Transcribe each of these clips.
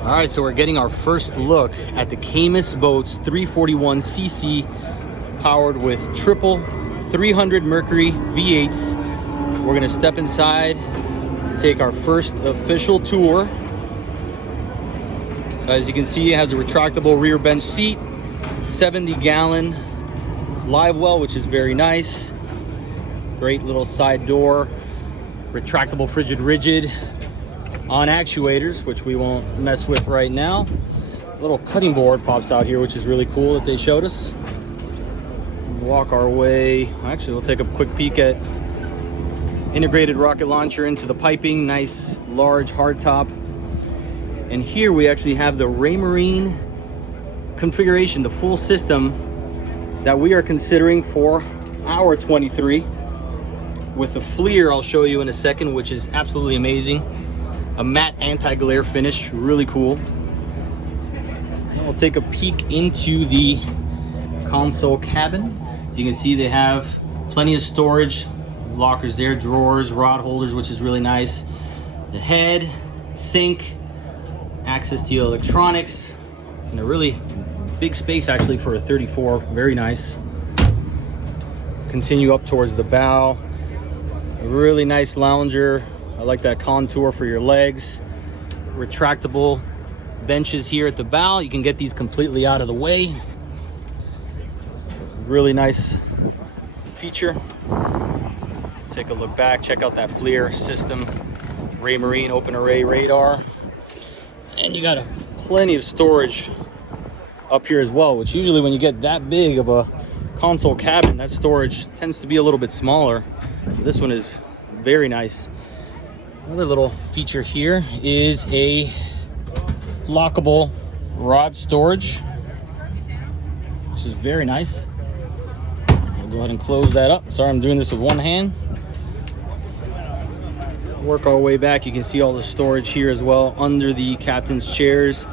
All right, so we're getting our first look at the Caymas boats 341cc powered with triple 300 Mercury V8s. We're gonna step inside, take our first official tour. So as you can see, it has a retractable rear bench seat, 70-gallon live well, which is very nice. Great little side door, retractable frigid rigid on actuators, which we won't mess with right now. A little cutting board pops out here, which is really cool that they showed us. Walk our way. Actually, we'll take a quick peek at integrated rocket launcher into the piping. Nice, large hardtop. And here we actually have the Raymarine configuration, the full system that we are considering for our 23 with the FLIR I'll show you in a second, which is absolutely amazing. A matte anti-glare finish, really cool. And we'll take a peek into the console cabin. You can see they have plenty of storage, lockers there, drawers, rod holders, which is really nice. The head, sink, access to electronics, and a really big space actually for a 34, very nice. Continue up towards the bow. A really nice lounger. I like that contour for your legs. Retractable benches here at the bow. You can get these completely out of the way. Really nice feature. Let's take a look back. Check out that FLIR System Raymarine open array radar. And you got plenty of storage up here as well, which usually when you get that big of a console cabin, that storage tends to be a little bit smaller. This one is very nice. Another little feature here is a lockable rod storage, which is very nice. I'll go ahead and close that up. Sorry, I'm doing this with one hand. Work our way back. You can see all the storage here as well under the captain's chairs.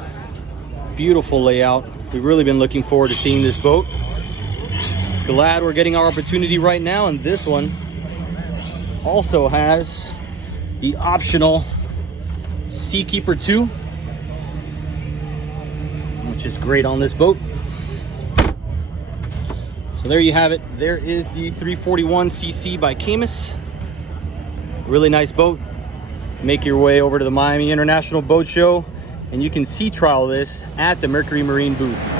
Beautiful layout. We've really been looking forward to seeing this boat. Glad we're getting our opportunity right now, and this one also has the optional Seakeeper 2, which is great on this boat. So there you have it. There is the 341cc by Caymas. Really nice boat. Make your way over to the Miami International Boat Show and you can sea trial this at the Mercury Marine booth.